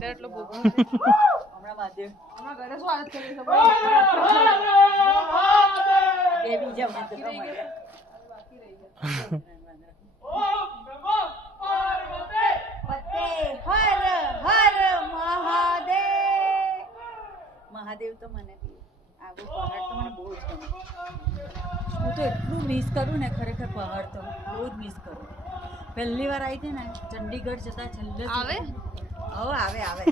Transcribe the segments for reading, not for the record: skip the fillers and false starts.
અત્યારે એટલો ભોગવો હમણાં મહાદેવ હમણાં ઘરે શું હાલત કરી છે એ બીજા મહાદેવ બાકી રહી ગયા મહાદેવ તો મને આવું પહાડ તો મને બહુ જ ગમે. હું તો એટલું મિસ કરું ને ખરેખર પહાડ તો બહુ જ મિસ કરું. પહેલી વાર આવી હતી ને ચંડીગઢ જતા છેલ્લે આવે? હવે આવે આવે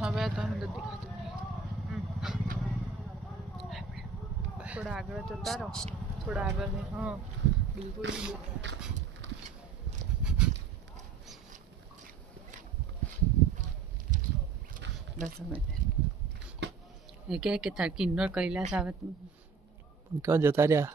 હવે તો અંદર દેખાતું નહીં. થોડા આગળ જતા રહો, થોડા આગળ નહીં. હા બિલકુલ બસ હવે એ કે તાર કિન્નર કૈલાસ આવે તું ક્યાં જતા રહ્યા?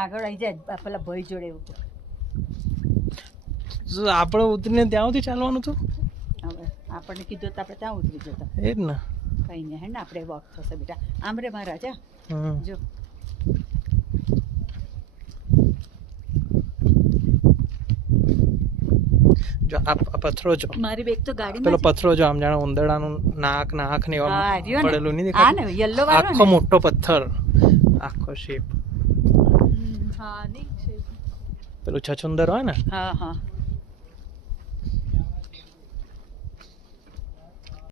આગળ આવી જાય પેલા ભાઈ જોડે એવું તો. શું આપણે ઉતરીને ત્યાં સુધી ચાલવાનું હતું? હવે આપણને કીધું તો આપણે ત્યાં ઉતરી જતા. એ જ ને. કઈ નહીં હે ને આપણે વોક થશે બેટા. આમ રે મારા રાજા જો જો આ પથ્થરો જો, મારી બેગ તો ગાડી પેલો પથ્થરો જો આમ જાણે ઉંદરડાનું નાક ને આંખ ને એવા પડેલું નહીં હા દેખાતું? ને યલો વાળો આખો મોટો પથ્થર, આખો શેપ હા નહીં છે પેલું છછુંદર હોય ને હા હા